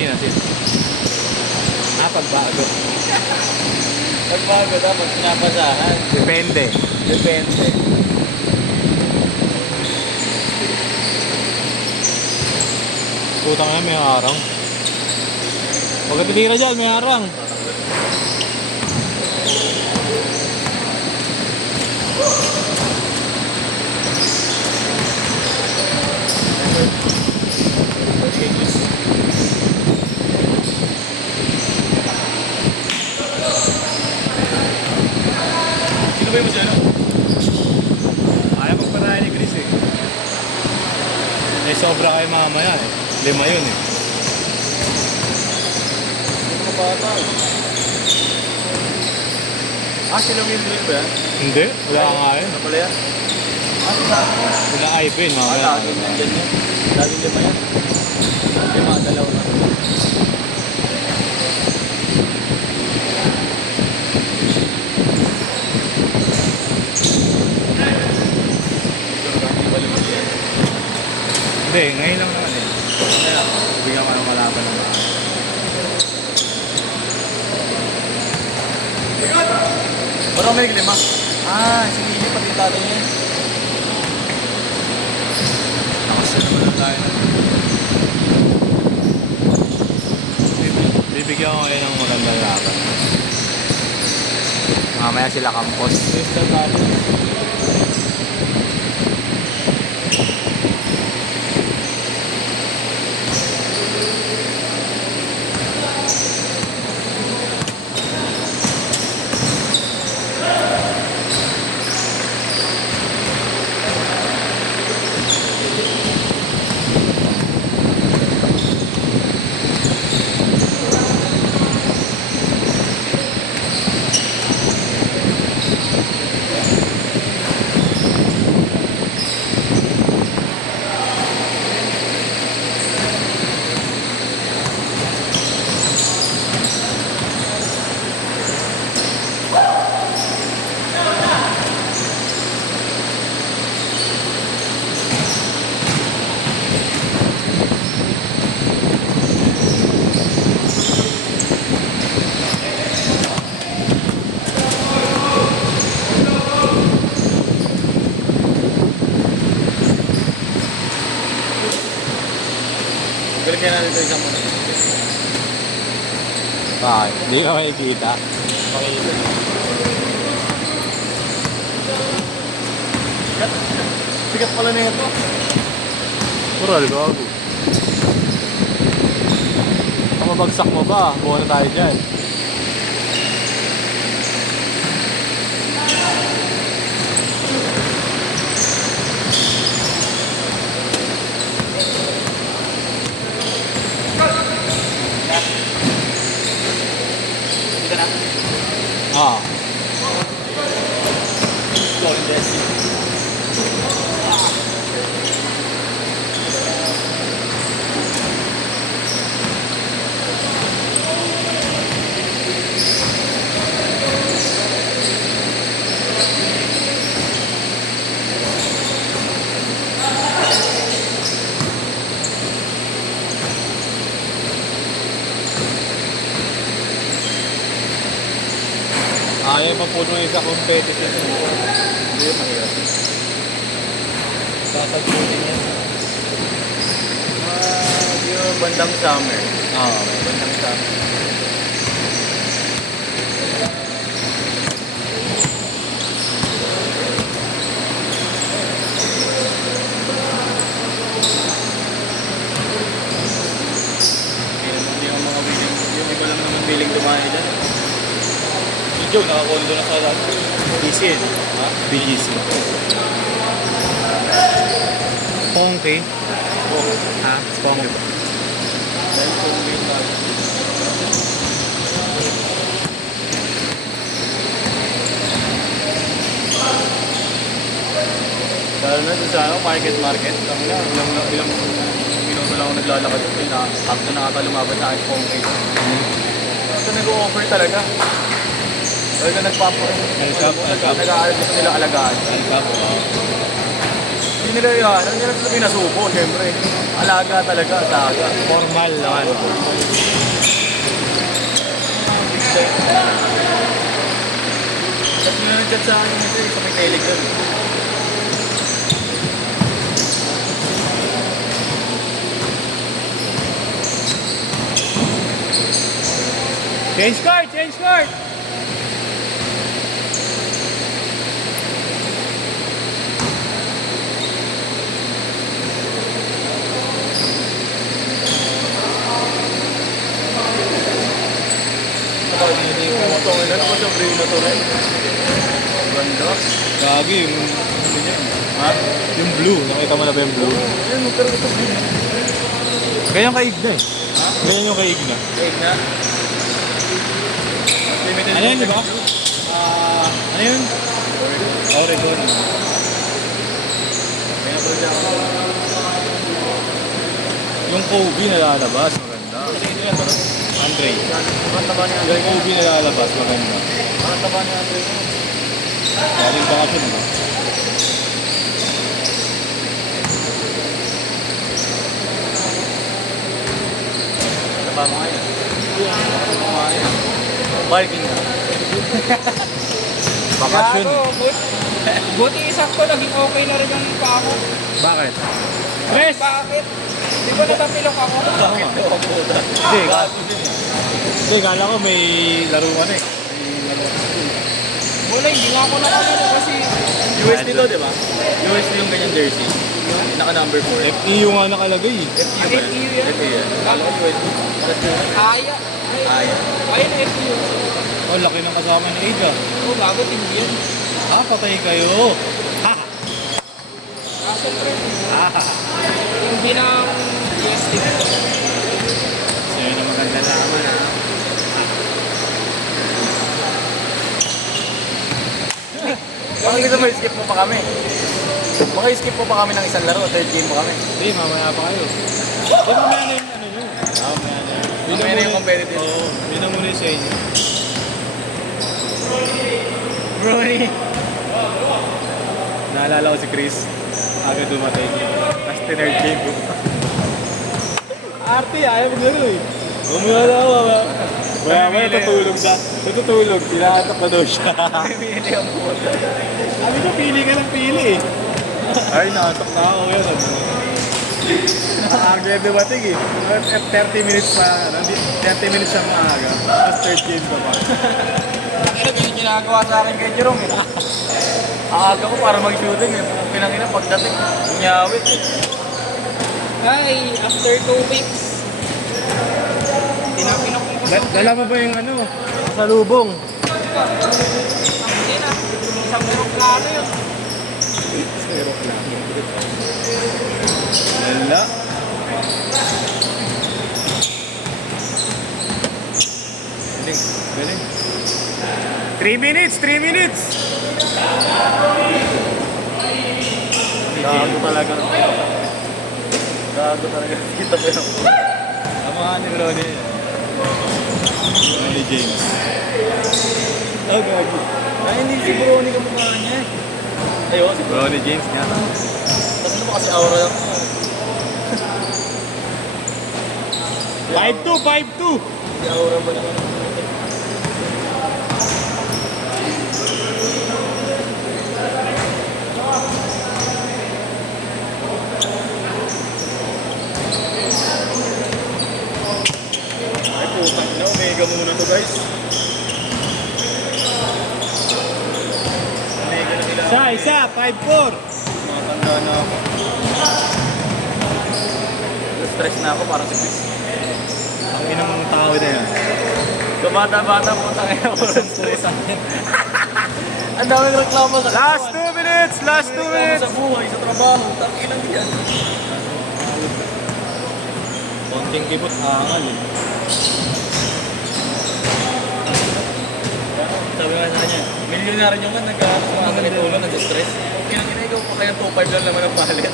Sino? Pagbago. Pagbago dapat pinapasahan. Depende. Depende. Putang na, may harang. Huwag ka pitira dyan, may harang. Sino ba yung masyano? Ayaw magparayan ni Chris eh. Eh, sobra kayo mamaya eh. 5 yun eh. Mga bata. Sila yung drill ba yan? Hindi, wala ka nga yun. Ano pala yan? Wala Ivan, mamaya. Lagi nandyan yan. Lagi 5 yan. 5, dalaw na. Hindi, ngayon lang naman eh. Kaya, Bigyan ko ng kalaban ng mga. parang may 5. Sige, pati tatay niya. Nakasya naman lang tayo na. Bibigyan ko kayo ng magandang laban. Mamaya sila Campos. Crystal Valley. Galing kaya natin ito isang muna. Bakit? Hindi ka makikita. Pakita. Sikat pala na ito. Pural, gago. Kung mabagsak mo ba, buwan na tayo dyan. Dito na. Ah. Slow and deadly. Ayaw pa po nung isa competitive. Hindi yung mahirap. Sasagutin yan. Yung bandang summer. Ah, Bandang summer. Yung mga willing, yung iba lang naman willing dumayo dyan. Si Joe, nakakondo na sa BC. Ha? BGC. Ponky. Ha? Ponky ba? Dahil kung may tayo. Lalo na sa ano, market. Kami na, ilang minuto lang ako naglalakad doon. After nakakalumaban sa akin phone case. Ito nag-o-offer talaga. Talaga nagpapuro. Nag-shop. Nag-aaral gusto nila alagaan. Alpha po. Hindi nila yun, hindi nila sabi nasubo, syempre. Alaga talaga, alaga. Formal naman. Tapos nila nag-chat sa akin kasi sa may Telegram. Change card! Change card! Ito, ilan ako sa brain na to rin. Ganda. Gagi yung... Ha? Yung blue. Nakita mo na ba yung blue? Ayun, magkaroon ito. Ganyan kaig na eh. Ha? Ganyan yung kaig na. Wait na. Limited Ano yun, di ba? Ano yun? Oregon. Kaya bro dyan ako. Yung Kobe nalalabas. Maganda. Andre. Ang taba ni Andre. Yung Kobe nalalabas. Maganda. Ang taba ni Andre. Galing bakasyon ba? Taba mo ngayon. Barking na. Bakasyon. Buti isakto, naging okay na rin yung pa ako. Bakit? Tres! Bakit? Di ba natapilok ako? Bakit daw ang puta? Hindi, kala ko may laro ka na eh. Wala, hindi nga ako nakalaro kasi USD to, di ba? USD yung ganyan jersey. Naka number 4. FEU nga nakalagay eh. FU ba? FU yan. FU yan. Kala ko USD. kaya. Kaya. Ayun, FU. Oh, laki ng kasama ni Ada. Oo, bago, hindi yan. Ah, patay kayo. Ha! Ah, syempre, Ah! hindi ng USD. Sa'yo na maganda naman ha. Baka gusto mo, skip mo pa kami. Baka skip mo pa kami ng isang laro. Third game mo kami. Hindi, mamaya pa kayo. Hindi, mamaya na yung ano nyo. Mamaya na yun. Mamaya na yung competitive. Oo, yun ang muna yung sa inyo. Brony. Naalala ko si Chris. Agad dumating. Tapos tinerd game ko. Arte, ayaw maglaro eh. Bumula ako ba? Maya natutulog siya. Natutulog. Tinahatak na daw siya. Pimili ang puta. Sabi ko, pili ka ng pili eh. Ay, nakatok na ako yun. Agad dumating eh. 30 minutes pa. 30 minutes siyang maaga. Tapos third game ko pa. Ano yung ginagawa sa akin kay Jerome eh? Aaga ko para mag-shooting eh. Pinangina pagdating. Nyawit eh. Ay, after 2 weeks, tinapinok ko sa Dala mo ba yung ano? Sa lubong. hindi na. Isang aeroplano yun. Zero lang. Wala. Galing. Galing. 3 minutes! 3 minutes! Gago talaga. Gago talaga. Kita pa yun. Tama nga ni Ronnie. Ronnie James. Oh, gago. Ay, hindi si Brony kamukha niya eh. Ayun, si Brony. Ronnie James nga. Tapos ano ba kasi aura lang? 5-2! 5-2! Si aura ba naman? Ay, putang na. Omega muna to guys. Omega na sila. Isa! 5-4! Matanda na ako. Stress na ako parang si Chris. Ang inang mga tao na yan. Kabata-bata po tayo ako ng stress. Ang daming reklamo sa Last 2 minutes! Last 2 Reklamo minutes! sa buhay, sa trabaho. Takilang yan. Konting kibot, angal eh. Sabi nga sa kanya, milyonaryo yung kan, nag-aaral sa mga ganitulo, nag-stress. Ginagawa pa kaya 2.5 lang naman ang palit.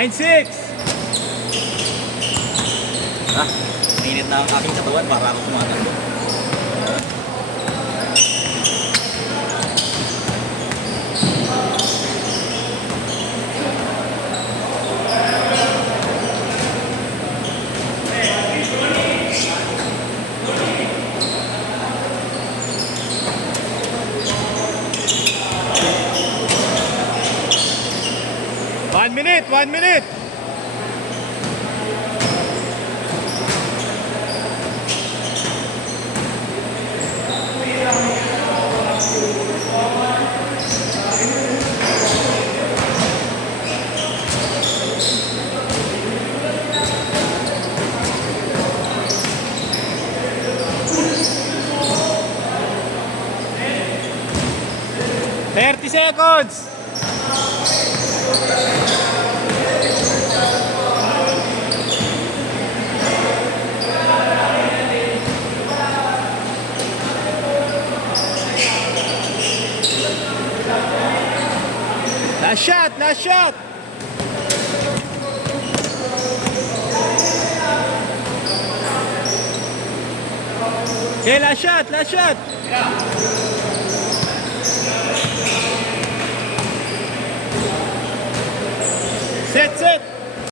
9-6. Ha? Mainit na ang aking katawan para ako tumatakbo. One minute. Thirty seconds. Last shot. Okay, last shot.